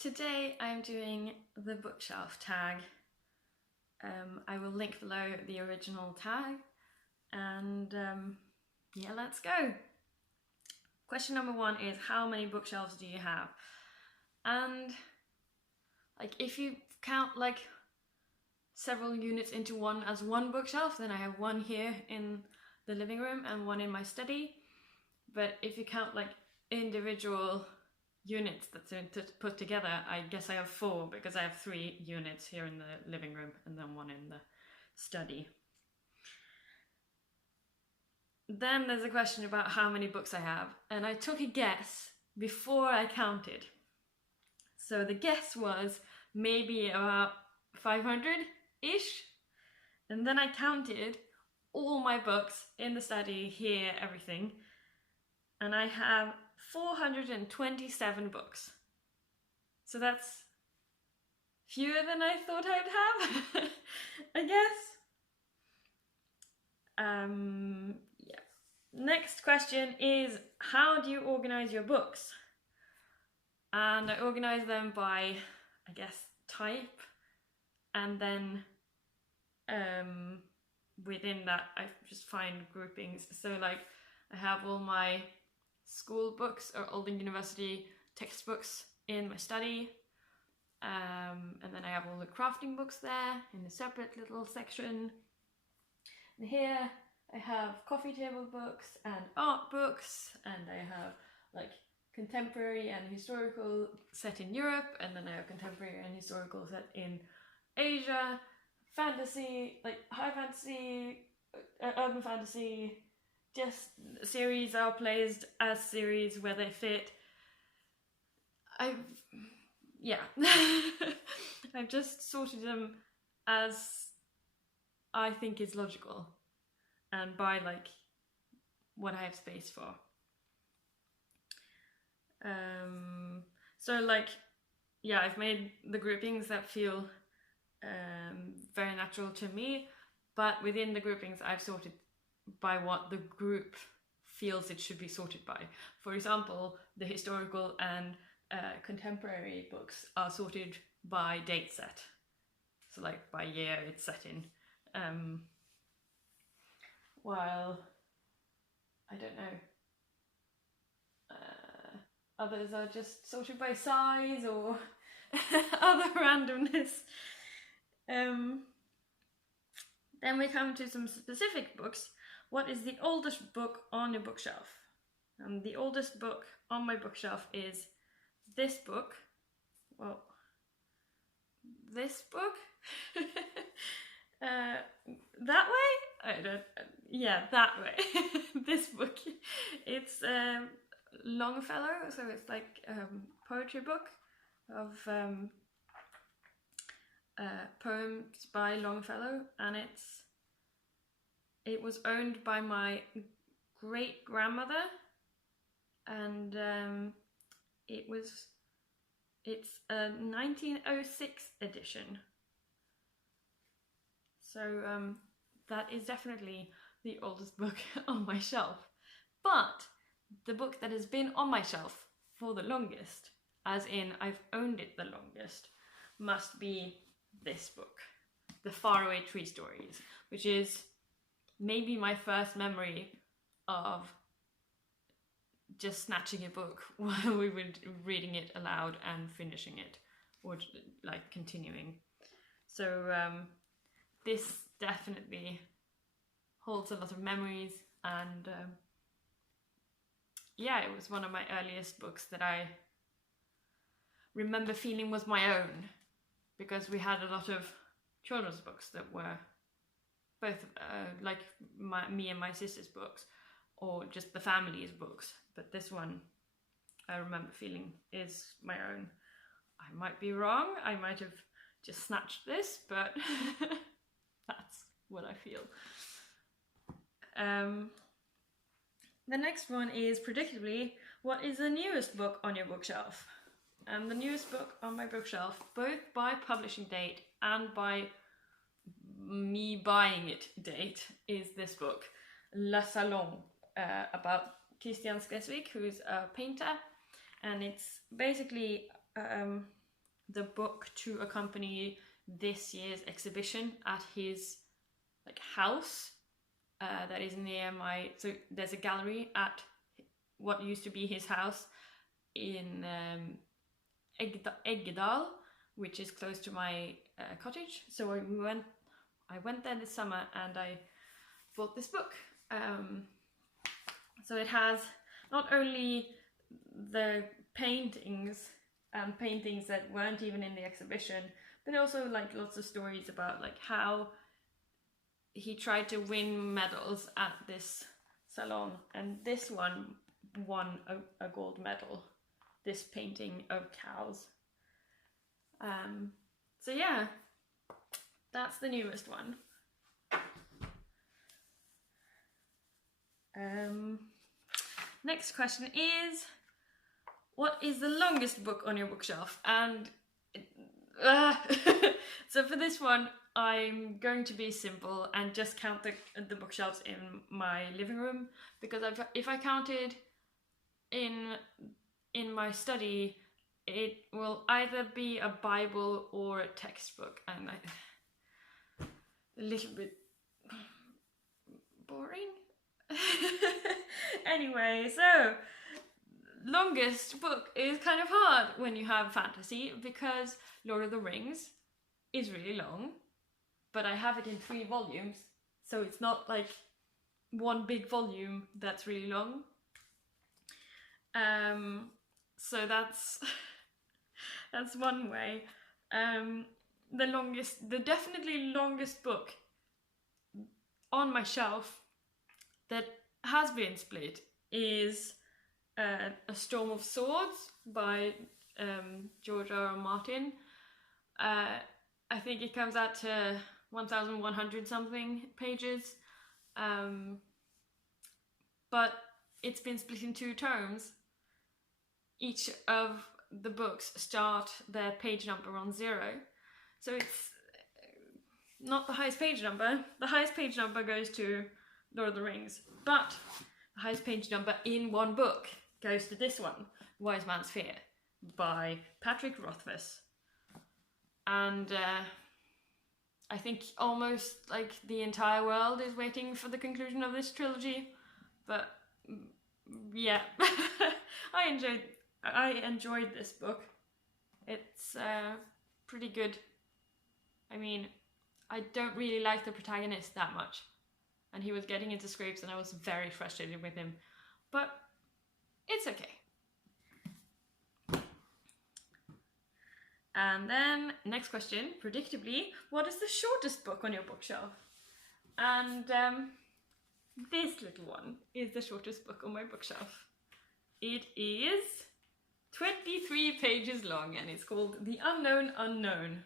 Today I'm doing the bookshelf tag. I will link below the original tag and yeah, let's go. Question number 1 is, how many bookshelves do you have? And like, if you count like several units into one as one bookshelf, then I have one here in the living room and one in my study. But if you count like individual units that's put together, I guess I have 4, because I have 3 units here in the living room and then one in the study. Then there's a question about how many books I have, and I took a guess before I counted. So the guess was maybe about 500-ish, and then I counted all my books in the study, here, everything, and I have 427 books. So that's fewer than I thought I'd have, I guess. Yeah. Next question is, how do you organize your books? And I organize them by, I guess, type, and then within that I just find groupings. So like, I have all my school books or old university textbooks in my study, and then I have all the crafting books there in a separate little section. And here I have coffee table books and art books, and I have like contemporary and historical set in Europe, and then I have contemporary and historical set in Asia, fantasy, like high fantasy, urban fantasy, just series are placed as series where they fit. I've just sorted them as I think is logical, and by like what I have space for. So like, yeah, I've made the groupings that feel very natural to me, but within the groupings I've sorted by what the group feels it should be sorted by. For example, the historical and contemporary books are sorted by date set, so like by year it's set in, while I don't know, others are just sorted by size or other randomness. Then we come to some specific books. What is the oldest book on your bookshelf? The oldest book on my bookshelf is this book. Well, this book? That way? Yeah, that way. This book. It's Longfellow, so it's like a poetry book of poems by Longfellow, and it was owned by my great grandmother, and it's a 1906 edition. So that is definitely the oldest book on my shelf. But the book that has been on my shelf for the longest, as in I've owned it the longest, must be this book, The Faraway Tree Stories, which is maybe my first memory of just snatching a book while we were reading it aloud and finishing it, or like continuing. So this definitely holds a lot of memories, and yeah, it was one of my earliest books that I remember feeling was my own, because we had a lot of children's books that were both like me and my sister's books, or just the family's books, but this one I remember feeling is my own. I might be wrong, I might have just snatched this, but that's what I feel. The next one is, predictably, what is the newest book on your bookshelf? And the newest book on my bookshelf, both by publishing date and by me buying it date, is this book, Le Salon, about Christian Skresvik, who's a painter, and it's basically the book to accompany this year's exhibition at his house that is near so there's a gallery at what used to be his house in Eggedal, which is close to my cottage. So I went there this summer and I bought this book. So it has not only the paintings that weren't even in the exhibition, but also lots of stories about how he tried to win medals at this salon, and this one won a gold medal, this painting of cows. So yeah, that's the newest one. Next question is, what is the longest book on your bookshelf? And so for this one, I'm going to be simple and just count the bookshelves in my living room, because if I counted in my study, it will either be a Bible or a textbook, and a little bit boring. Anyway, so longest book is kind of hard when you have fantasy, because Lord of the Rings is really long, but I have it in 3 volumes, so it's not one big volume that's really long. So that's one way. The definitely longest book on my shelf that has been split is A Storm of Swords by George R. R. Martin. I think it comes out to 1,100 something pages, but it's been split in 2 terms. Each of the books start their page number on 0, so it's not the highest page number. The highest page number goes to Lord of the Rings, but the highest page number in one book goes to this one, Wise Man's Fear by Patrick Rothfuss. And I think almost the entire world is waiting for the conclusion of this trilogy, but yeah. I enjoyed this book. It's pretty good. I mean, I don't really like the protagonist that much, and he was getting into scrapes and I was very frustrated with him, but it's okay. And then next question, predictably, what is the shortest book on your bookshelf? And this little one is the shortest book on my bookshelf. It is 23 pages long, and it's called The Unknown Unknown.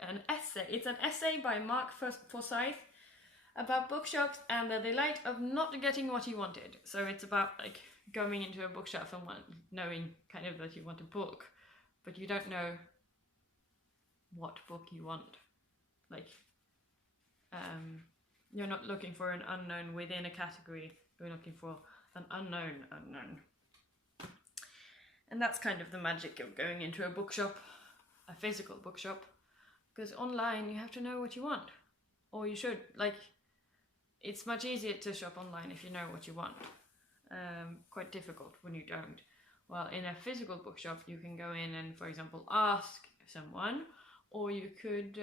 An essay. It's an essay by Mark Forsyth about bookshops and the delight of not getting what you wanted. So it's about going into a bookshelf and knowing kind of that you want a book, but you don't know what book you want. You're not looking for an unknown within a category, you're looking for an unknown. And that's kind of the magic of going into a bookshop, a physical bookshop, because online you have to know what you want, or you should. It's much easier to shop online if you know what you want. Quite difficult when you don't. Well, in a physical bookshop you can go in and, for example, ask someone, or you could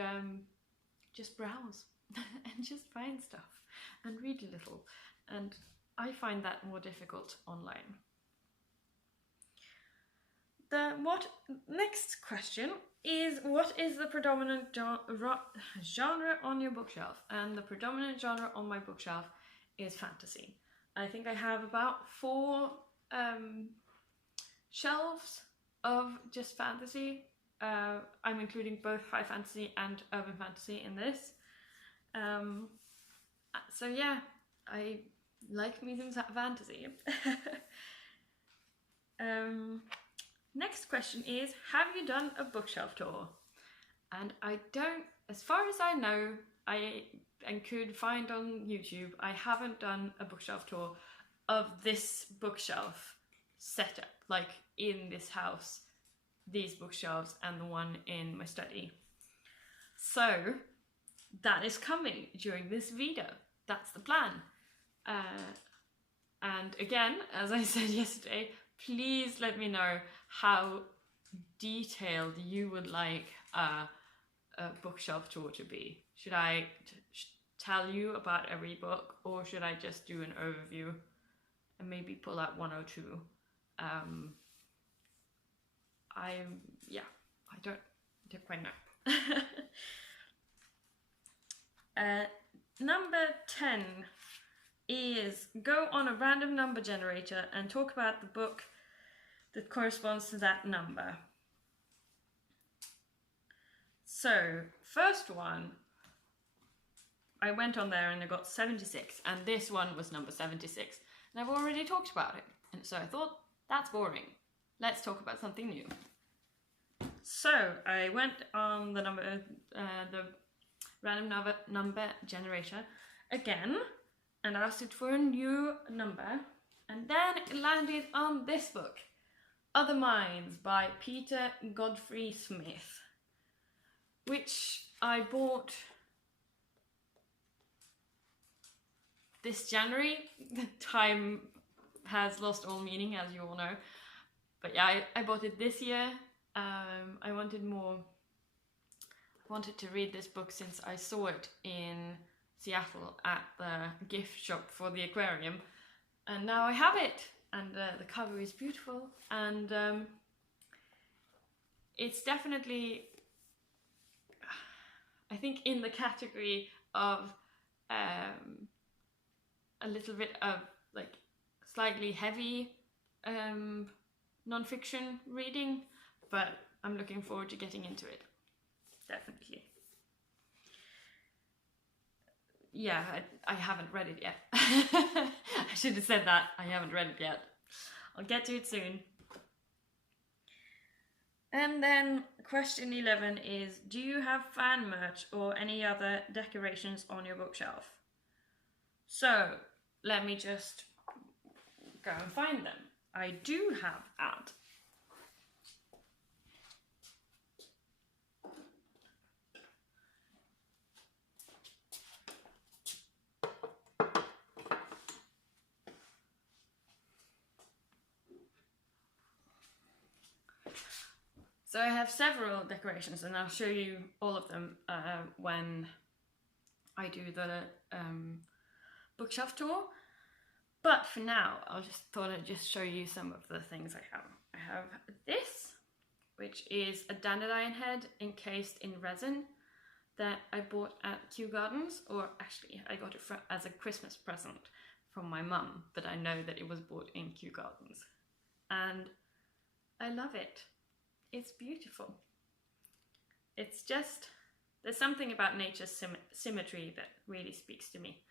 just browse and just find stuff and read a little, and I find that more difficult online. The next question is, what is the predominant genre on your bookshelf? And the predominant genre on my bookshelf is fantasy. I think I have about 4 shelves of just fantasy. I'm including both high fantasy and urban fantasy in this. So yeah, I like me some fantasy. Next question is, have you done a bookshelf tour? And I don't, as far as I know, and could find on YouTube, I haven't done a bookshelf tour of this bookshelf setup, in this house, these bookshelves and the one in my study. So that is coming during this VEDA. That's the plan. And again, as I said yesterday, please let me know how detailed you would like a bookshelf tour to be. Should I tell you about every book, or should I just do an overview and maybe pull out one or two? I don't quite know. Number 10 is go on a random number generator and talk about the book that corresponds to that number. So, first one, I went on there and I got 76, and this one was number 76, and I've already talked about it, and so I thought, that's boring. Let's talk about something new. So, I went on the random number generator again, and asked it for a new number, and then it landed on this book, Other Minds by Peter Godfrey Smith, which I bought this January. The time has lost all meaning, as you all know, but yeah, I bought it this year. I wanted to read this book since I saw it in Seattle at the gift shop for the aquarium, and now I have it, and the cover is beautiful, and it's definitely, I think, in the category of a little bit of like slightly heavy non-fiction reading, but I'm looking forward to getting into it, definitely. Yeah, I haven't read it yet. I should have said that. I haven't read it yet. I'll get to it soon. And then question 11 is, do you have fan merch or any other decorations on your bookshelf? So, let me just go and find them. I do have that. So I have several decorations, and I'll show you all of them when I do the bookshelf tour. But for now, thought I'd just show you some of the things I have. I have this, which is a dandelion head encased in resin that I bought at Kew Gardens, or actually I got it as a Christmas present from my mum, but I know that it was bought in Kew Gardens. And I love it. It's beautiful. It's just, there's something about nature's symmetry that really speaks to me,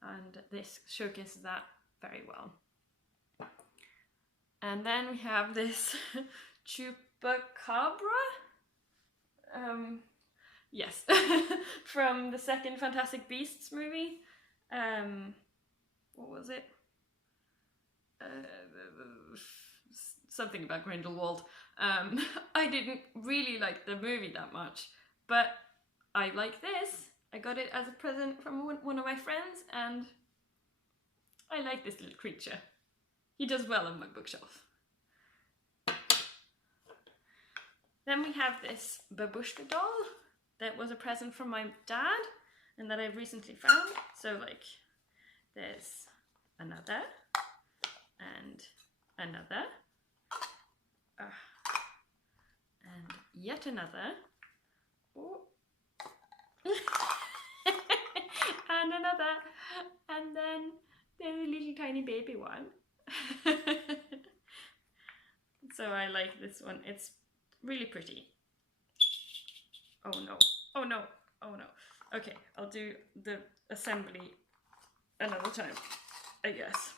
and this showcases that very well. And then we have this chupacabra, yes, from the second Fantastic Beasts movie. What was it? Something about Grindelwald. I didn't really like the movie that much, but I like this. I got it as a present from one of my friends, and I like this little creature. He does well on my bookshelf. Then we have this babushka doll that was a present from my dad and that I recently found. So like, there's another and another. And yet another. Oh. And another. And then there's a little tiny baby one. So I like this one. It's really pretty. Oh no. Oh no. Oh no. Okay, I'll do the assembly another time, I guess.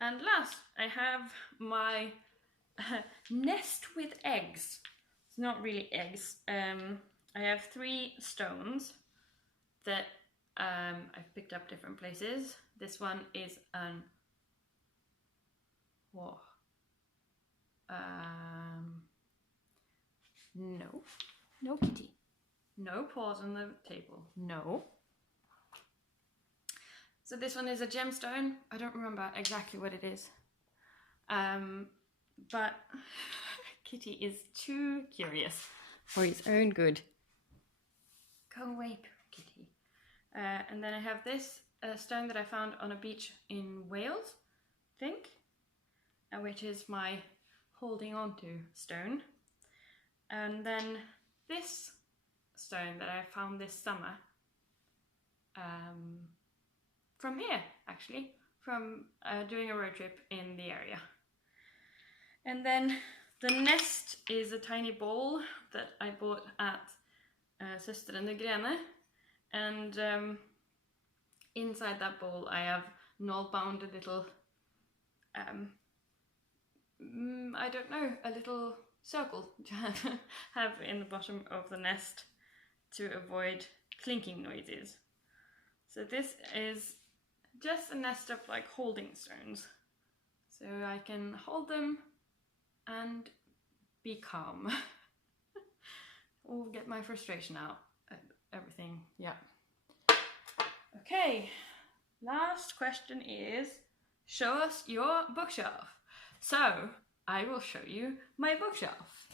And last, I have my nest with eggs. It's not really eggs. I have 3 stones that I've picked up different places. This one is an Oh. No. No kitty. No paws on the table. No. So this one is a gemstone. I don't remember exactly what it is. But Kitty is too curious for his own good. Go away, Kitty. And then I have this stone that I found on a beach in Wales, I think, which is my holding on to stone. And then this stone that I found this summer, from here actually, from doing a road trip in the area. And then the nest is a tiny bowl that I bought at Søstrene Grene, and inside that bowl I have null-bound a little, I don't know, a little circle to have in the bottom of the nest to avoid clinking noises. So this is just a nest of like holding stones, so I can hold them and be calm. Or get my frustration out at everything. Yeah. Okay, last question is, show us your bookshelf. So I will show you my bookshelf.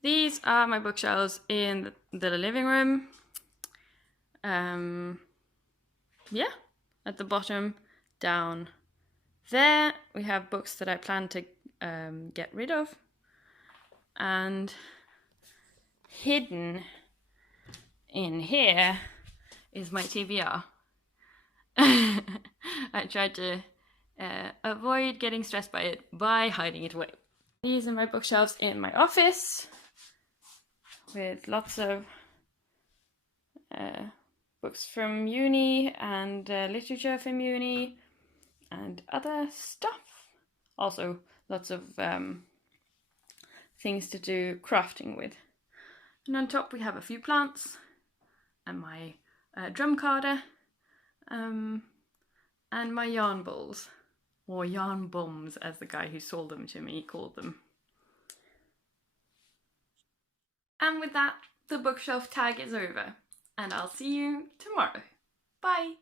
These are my bookshelves in the living room. Yeah, at the bottom down there we have books that I plan to get rid of, and hidden in here is my TBR. I tried to avoid getting stressed by it by hiding it away. These are my bookshelves in my office with lots of books from uni and literature from uni and other stuff. Also lots of things to do crafting with. And on top we have a few plants and my drum carder and my yarn balls, or yarn bums as the guy who sold them to me called them. And with that, the bookshelf tag is over, and I'll see you tomorrow. Bye!